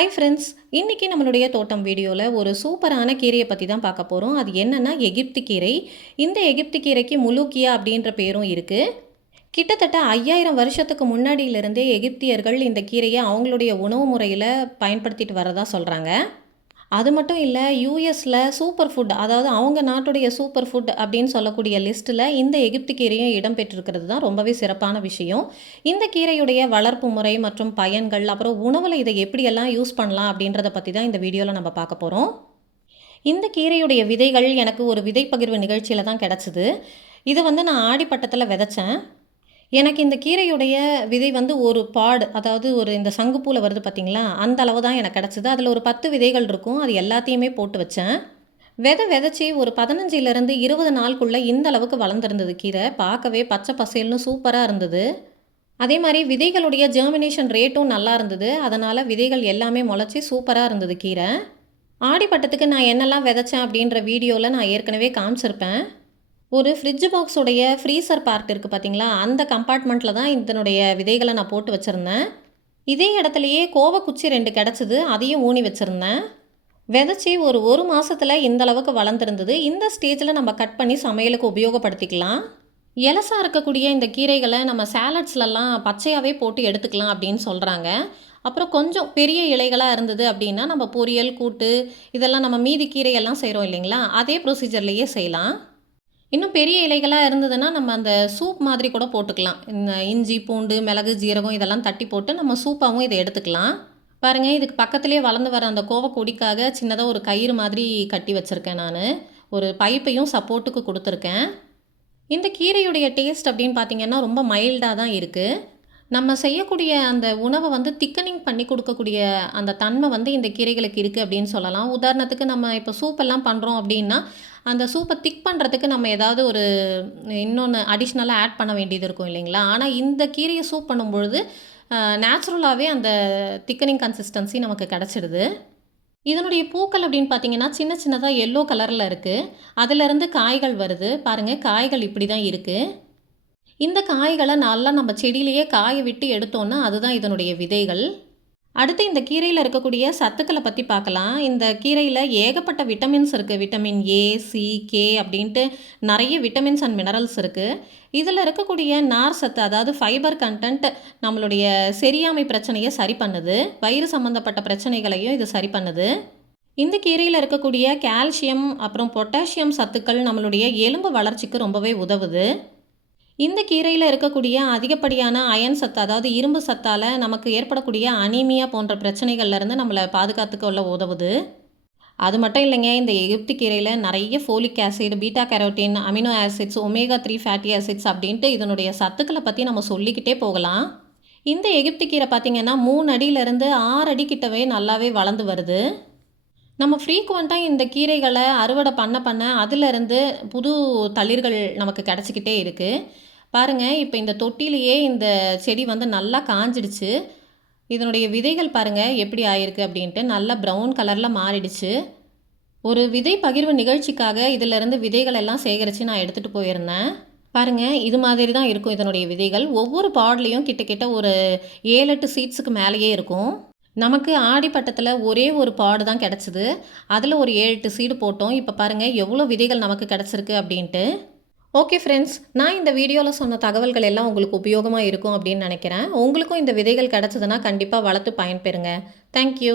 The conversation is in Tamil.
ஹாய் ஃப்ரெண்ட்ஸ், இன்றைக்கி நம்மளுடைய தோட்டம் வீடியோவில் ஒரு சூப்பரான கீரையை பற்றி தான் பார்க்க போகிறோம். அது என்னென்னா எகிப்து கீரை. இந்த எகிப்து கீரைக்கு முலூக்கியா அப்படின்ற பேரும் இருக்குது. கிட்டத்தட்ட 5000 வருஷத்துக்கு முன்னாடியிலிருந்தே எகிப்தியர்கள் இந்த கீரையை அவங்களுடைய உணவு முறையில் பயன்படுத்திட்டு வரதா சொல்கிறாங்க. அது மட்டும் இல்லை, யூஎஸில் சூப்பர் ஃபுட், அதாவது அவங்க நாட்டுடைய சூப்பர் ஃபுட் அப்படின்னு சொல்லக்கூடிய லிஸ்ட்டில் இந்த எகிப்து கீரையும் இடம்பெற்றிருக்கிறது தான் ரொம்பவே சிறப்பான விஷயம். இந்த கீரையுடைய வளர்ப்பு முறை மற்றும் பயன்கள், அப்புறம் உணவில் இதை எப்படியெல்லாம் யூஸ் பண்ணலாம் அப்படின்றத பற்றி தான் இந்த வீடியோவில் நம்ம பார்க்க போகிறோம். இந்த கீரையுடைய விதைகள் எனக்கு ஒரு விதை பகிர்வு நிகழ்ச்சியில் தான் கிடச்சிது. இது நான் ஆடிப்பட்டத்தில் விதைச்சேன். எனக்கு இந்த கீரையுடைய விதை ஒரு பாடு, அதாவது ஒரு இந்த சங்குப்பூவில் வருது பார்த்திங்களா, அந்த அளவு தான் எனக்கு கிடச்சிது. அதில் ஒரு 10 விதைகள் இருக்கும். அது எல்லாத்தையுமே போட்டு வச்சேன். விதைச்சி ஒரு 15லேருந்து 20 நாளுக்குள்ளே இந்த அளவுக்கு வளர்ந்துருந்தது கீரை. பார்க்கவே பச்சை பசேல்னு சூப்பராக இருந்தது. அதே மாதிரி விதைகளுடைய ஜெர்மினேஷன் ரேட்டும் நல்லா இருந்தது. அதனால் விதைகள் எல்லாமே முளைச்சி சூப்பராக இருந்தது கீரை. ஆடிப்பட்டத்துக்கு நான் என்னெல்லாம் விதைச்சேன் அப்படின்ற வீடியோவில் நான் ஏற்கனவே காமிச்சிருப்பேன். ஒரு ஃப்ரிட்ஜ் பாக்ஸுடைய ஃப்ரீசர் பார்ட் இருக்குது பார்த்திங்களா, அந்த கம்பார்ட்மெண்ட்டில் தான் இதனுடைய விதைகளை நான் போட்டு வச்சுருந்தேன். இதே இடத்துலையே கோவக்குச்சி 2 கிடச்சிது, அதையும் ஊனி வச்சுருந்தேன். விதைச்சி ஒரு மாதத்தில் இந்த அளவுக்கு வளர்ந்துருந்தது. இந்த ஸ்டேஜில் நம்ம கட் பண்ணி சமையலுக்கு உபயோகப்படுத்திக்கலாம். இலசாக இருக்கக்கூடிய இந்த கீரைகளை நம்ம சாலட்ஸ்லலாம் பச்சையாகவே போட்டு எடுத்துக்கலாம் அப்படின்னு சொல்கிறாங்க. அப்புறம் கொஞ்சம் பெரிய இலைகளாக இருந்தது அப்படின்னா நம்ம பொரியல், கூட்டு இதெல்லாம் நம்ம மீதி கீரையெல்லாம் செய்கிறோம் இல்லைங்களா, அதே ப்ரொசீஜர்லேயே செய்யலாம். இன்னும் பெரிய இலைகளாக இருந்ததுன்னா நம்ம அந்த சூப் மாதிரி கூட போட்டுக்கலாம். இந்த இஞ்சி, பூண்டு, மிளகு, ஜீரகம் இதெல்லாம் தட்டி போட்டு நம்ம சூப்பாகவும் இதை எடுத்துக்கலாம். பாருங்கள், இதுக்கு பக்கத்துலேயே வளர்ந்து வர அந்த கோவக்கொடிக்காக சின்னதாக ஒரு கயிறு மாதிரி கட்டி வச்சுருக்கேன். நான் ஒரு பைப்பையும் சப்போர்ட்டுக்கு கொடுத்துருக்கேன். இந்த கீரையுடைய டேஸ்ட் அப்படின்னு பார்த்திங்கன்னா ரொம்ப மைல்டாக தான் இருக்குது. நம்ம செய்யக்கூடிய அந்த உணவை திக்கனிங் பண்ணி கொடுக்கக்கூடிய அந்த தன்மை இந்த கீரைகளுக்கு இருக்குது அப்படின்னு சொல்லலாம். உதாரணத்துக்கு நம்ம இப்போ சூப்பெல்லாம் பண்ணுறோம் அப்படின்னா அந்த சூப்பை திக் பண்ணுறதுக்கு நம்ம ஏதாவது ஒரு இன்னொன்று அடிஷ்னலாக ஆட் பண்ண வேண்டியது இருக்கும் இல்லைங்களா. ஆனால் இந்த கீரையை சூப் பண்ணும்பொழுது நேச்சுரலாகவே அந்த திக்கனிங் கன்சிஸ்டன்சி நமக்கு கிடச்சிடுது. இதனுடைய பூக்கள் அப்படின்னு பார்த்தீங்கன்னா சின்ன சின்னதாக எல்லோ கலரில் இருக்குது. அதிலிருந்து காய்கள் வருது. பாருங்கள், காய்கள் இப்படி தான் இருக்குது. இந்த காய்களை நல்லா நம்ம செடியிலேயே காய விட்டு எடுத்தோன்னா அதுதான் இதனுடைய விதைகள். அடுத்து இந்த கீரையில் இருக்கக்கூடிய சத்துக்களை பற்றி பார்க்கலாம். இந்த கீரையில் ஏகப்பட்ட விட்டமின்ஸ் இருக்குது. விட்டமின் ஏ, சி, கே அப்படின்ட்டு நிறைய விட்டமின்ஸ் அண்ட் மினரல்ஸ் இருக்குது. இதில் இருக்கக்கூடிய நார் சத்து, அதாவது ஃபைபர் கண்டென்ட், நம்மளுடைய செரியாமை பிரச்சனையை சரி பண்ணுது. வயிறு சம்மந்தப்பட்ட பிரச்சனைகளையும் இது சரி பண்ணுது. இந்த கீரையில் இருக்கக்கூடிய கால்சியம் அப்புறம் பொட்டாசியம் சத்துக்கள் நம்மளுடைய எலும்பு வளர்ச்சிக்கு ரொம்பவே உதவுது. இந்த கீரையில் இருக்கக்கூடிய அதிகப்படியான அயன் சத்து, அதாவது இரும்பு சத்தால் நமக்கு ஏற்படக்கூடிய அனீமியா போன்ற பிரச்சனைகள்லேருந்து நம்மளை பாதுகாத்துக்கொள்ள உதவுது. அது மட்டும் இல்லைங்க, இந்த எகிப்து கீரையில் நிறைய folic acid, beta carotene, amino acids, omega 3 fatty acids அப்படின்ட்டு இதனுடைய சத்துக்களை பற்றி நம்ம சொல்லிக்கிட்டே போகலாம். இந்த எகிப்து கீரை பார்த்திங்கன்னா 3 அடியிலேருந்து 6 அடி கிட்டவே நல்லாவே வளர்ந்து வருது. நம்ம ஃப்ரீக்குவெண்ட்டாக இந்த கீரைகளை அறுவடை பண்ண அதிலிருந்து புது தளிர்கள் நமக்கு கிடச்சிக்கிட்டே இருக்குது. பாருங்கள், இப்போ இந்த தொட்டிலேயே இந்த செடி நல்லா காஞ்சிடுச்சு. இதனுடைய விதைகள் பாருங்கள் எப்படி ஆயிருக்கு அப்படின்ட்டு, நல்லா ப்ரௌன் கலரில் மாறிடுச்சு. ஒரு விதை பகிர்வு நிகழ்ச்சிக்காக இதிலிருந்து விதைகள் எல்லாம் சேகரித்து நான் எடுத்துகிட்டு போயிருந்தேன். பாருங்கள், இது மாதிரி தான் இருக்கும் இதனுடைய விதைகள். ஒவ்வொரு பாட்லேயும் கிட்டத்தட்ட ஒரு 7-8 சீட்ஸுக்கு மேலேயே இருக்கும். நமக்கு ஆடிப்பட்டத்தில் ஒரே ஒரு பாடு தான் கிடச்சிது. அதில் ஒரு 7-8 சீடு போட்டோம். இப்போ பாருங்கள் எவ்வளோ விதைகள் நமக்கு கிடச்சிருக்கு அப்படின்ட்டு. ஓகே ஃப்ரெண்ட்ஸ், நான் இந்த வீடியோவில் சொன்ன தகவல்கள் எல்லாம் உங்களுக்கு உபயோகமாக இருக்கும் அப்படின்னு நினைக்கிறேன். உங்களுக்கும் இந்த விதைகள் கிடச்சதுன்னா கண்டிப்பாக வளர்த்து பயன்பெறுங்க. தேங்க்யூ.